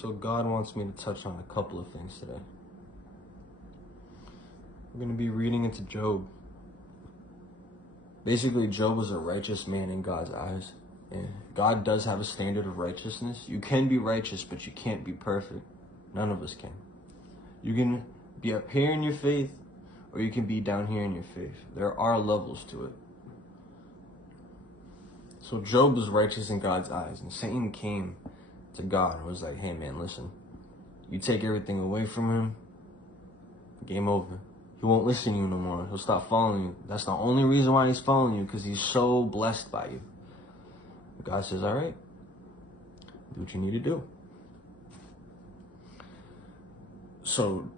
So God wants me to touch on a couple of things today. We're going to be reading into Job. Basically, Job was a righteous man in God's eyes. And God does have a standard of righteousness. You can be righteous, but you can't be perfect. None of us can. You can be up here in your faith, or you can be down here in your faith. There are levels to it. So Job was righteous in God's eyes, and Satan came to God and was like, hey man, listen, you take everything away from him, game over. He won't listen to you no more. He'll stop following you. That's the only reason why he's following you, because he's so blessed by you. God says, all right, do what you need to do. So,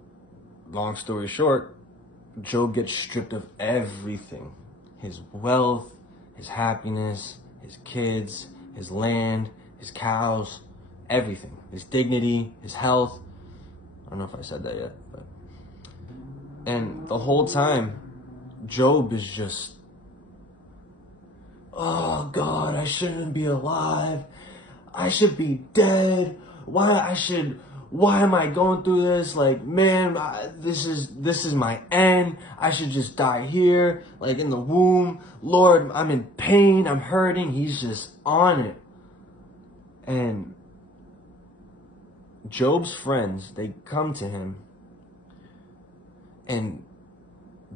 long story short, Job gets stripped of everything. His wealth, his happiness, his kids, his land, his cows, everything. His dignity, his health. I don't know if I said that yet. But. And the whole time, Job is just, oh God, I shouldn't be alive. I should be dead. Why am I going through this? Like, man, this is my end. I should just die here, like in the womb. Lord, I'm in pain. I'm hurting. He's just on it. And Job's friends, they come to him, and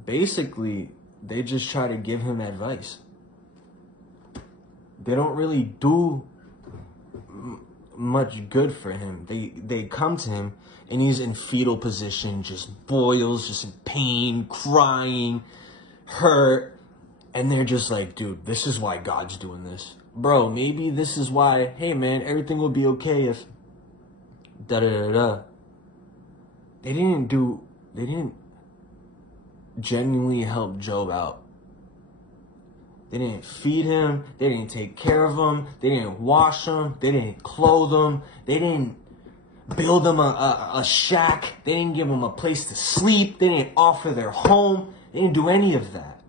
basically they just try to give him advice. They don't really do much good for him. They come to him and he's in fetal position, just boils, just in pain, crying, hurt. And they're just like, dude, this is why God's doing this. Bro, maybe this is why, hey man, everything will be okay if da-da-da-da. They didn't genuinely help Job out. They didn't feed him. They didn't take care of him. They didn't wash him. They didn't clothe him. They didn't build him a shack. They didn't give him a place to sleep. They didn't offer their home. They didn't do any of that.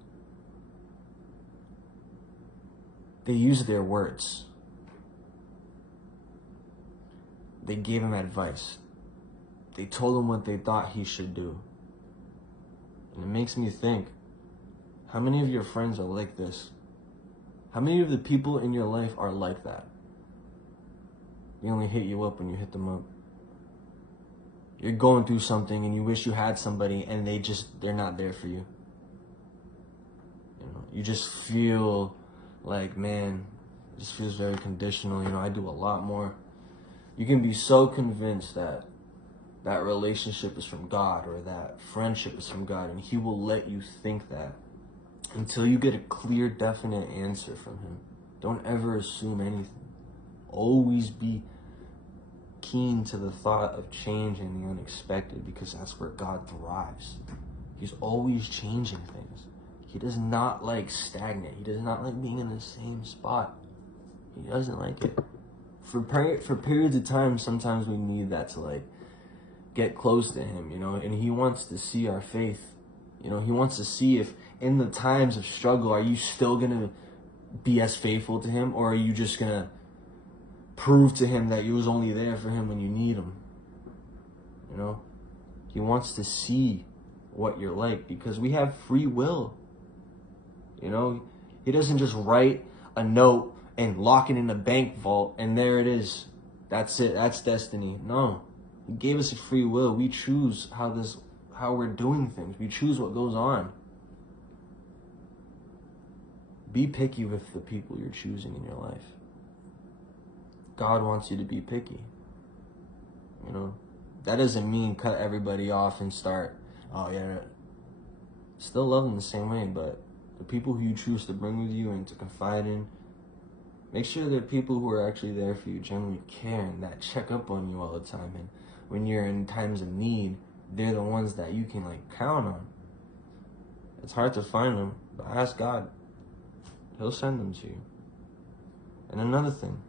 They used their words. They gave him advice. They told him what they thought he should do. And it makes me think, how many of your friends are like this? How many of the people in your life are like that? They only hit you up when you hit them up. You're going through something and you wish you had somebody and they're not there for you. You just feel like, man, it just feels very conditional. I do a lot more. You can be so convinced that that relationship is from God or that friendship is from God, and he will let you think that until you get a clear, definite answer from him. Don't ever assume anything. Always be keen to the thought of change and the unexpected, because that's where God thrives. He's always changing things. He does not like stagnant. He does not like being in the same spot. He doesn't like it. For periods of time, sometimes we need that to like get close to him, and he wants to see our faith. He wants to see if in the times of struggle, are you still going to be as faithful to him, or are you just going to prove to him that you was only there for him when you need him? He wants to see what you're like, because we have free will. He doesn't just write a note and lock it in a bank vault and there it is. That's it. That's destiny. No. He gave us a free will. We choose how we're doing things. We choose what goes on. Be picky with the people you're choosing in your life. God wants you to be picky. That doesn't mean cut everybody off and start, still love them the same way, but the people who you choose to bring with you and to confide in, make sure they're people who are actually there for you, genuinely caring, that check up on you all the time. And when you're in times of need, they're the ones that you can count on. It's hard to find them, but ask God. He'll send them to you. And another thing,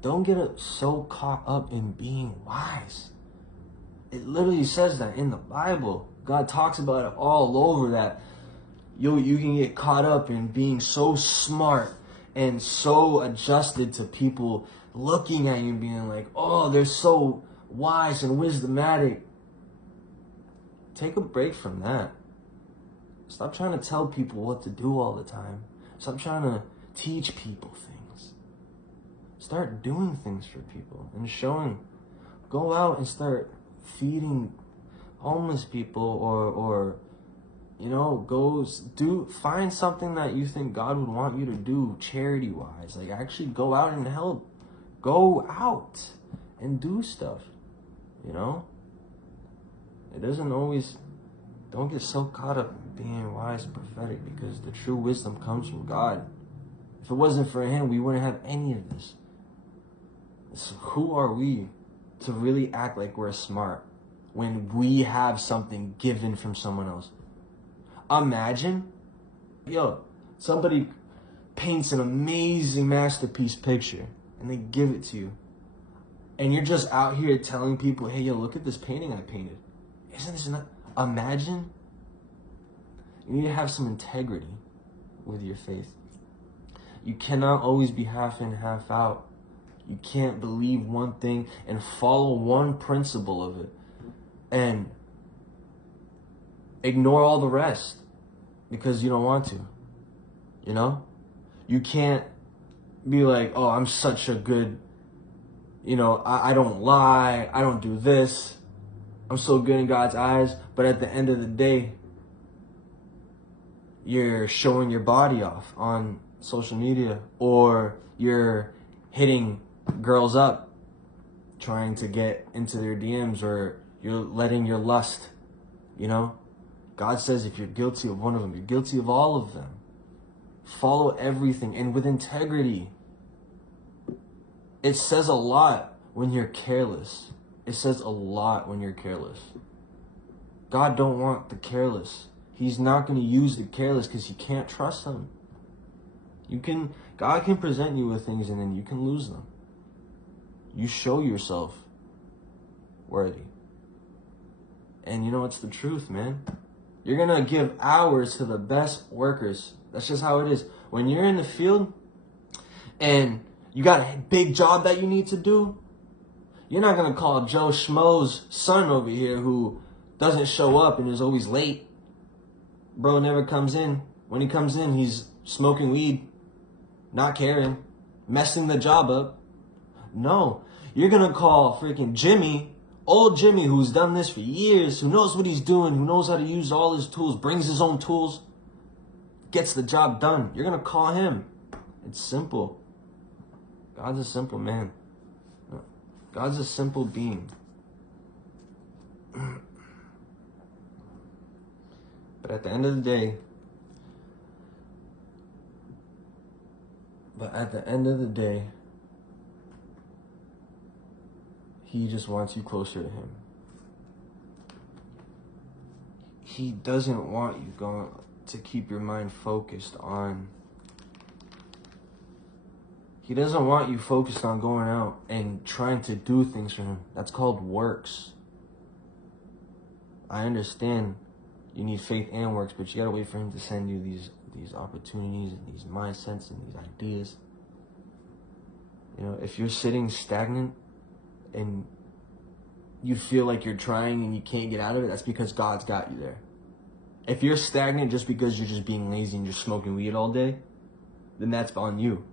don't get so caught up in being wise. It literally says that in the Bible. God talks about it all over, that you can get caught up in being so smart and so adjusted to people looking at you and being like, oh, they're so wise and wisdomatic. Take a break from that. Stop trying to tell people what to do all the time. Stop trying to teach people things. Start doing things for people and showing. Go out and start feeding homeless people or find something that you think God would want you to do charity-wise. Like, actually go out and help. Go out and do stuff, It doesn't always... Don't get so caught up being wise and prophetic, because the true wisdom comes from God. If it wasn't for Him, we wouldn't have any of this. So who are we to really act like we're smart when we have something given from someone else? Imagine, somebody paints an amazing masterpiece picture and they give it to you. And you're just out here telling people, hey, look at this painting I painted. Isn't this not... Imagine. You need to have some integrity with your faith. You cannot always be half in, half out. You can't believe one thing and follow one principle of it and ignore all the rest because you don't want to. You can't be like, oh, I'm such a good, I don't lie, I don't do this, I'm so good in God's eyes, but at the end of the day, you're showing your body off on social media, or you're hitting girls up, trying to get into their DMs, or you're letting your lust, God says if you're guilty of one of them, you're guilty of all of them. Follow everything, and with integrity. It says a lot when you're careless. It says a lot when you're careless. God don't want the careless. He's not going to use the careless because you can't trust them. God can present you with things and then you can lose them. You show yourself worthy. And it's the truth, man. You're going to give hours to the best workers. That's just how it is. When you're in the field and you got a big job that you need to do, you're not going to call Joe Schmo's son over here who doesn't show up and is always late. Bro never comes in. When he comes in, he's smoking weed, not caring, messing the job up. No, you're going to call freaking Jimmy, old Jimmy, who's done this for years, who knows what he's doing, who knows how to use all his tools, brings his own tools, gets the job done. You're going to call him. It's simple. God's a simple man. God's a simple being. But at the end of the day, He just wants you closer to Him. He doesn't want you to keep your mind focused on... He doesn't want you focused on going out and trying to do things for Him. That's called works. I understand you need faith and works, but you gotta wait for Him to send you these opportunities and these mindsets and these ideas. If you're sitting stagnant and you feel like you're trying and you can't get out of it, that's because God's got you there. If you're stagnant just because you're just being lazy and you're smoking weed all day, then that's on you.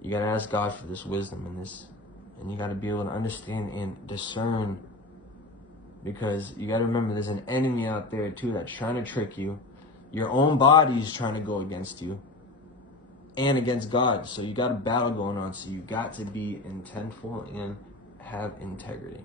You gotta ask God for this wisdom and you gotta be able to understand and discern, because you gotta remember there's an enemy out there too that's trying to trick you. Your own body's trying to go against you and against God. So you got a battle going on. So you got to be intentful and have integrity.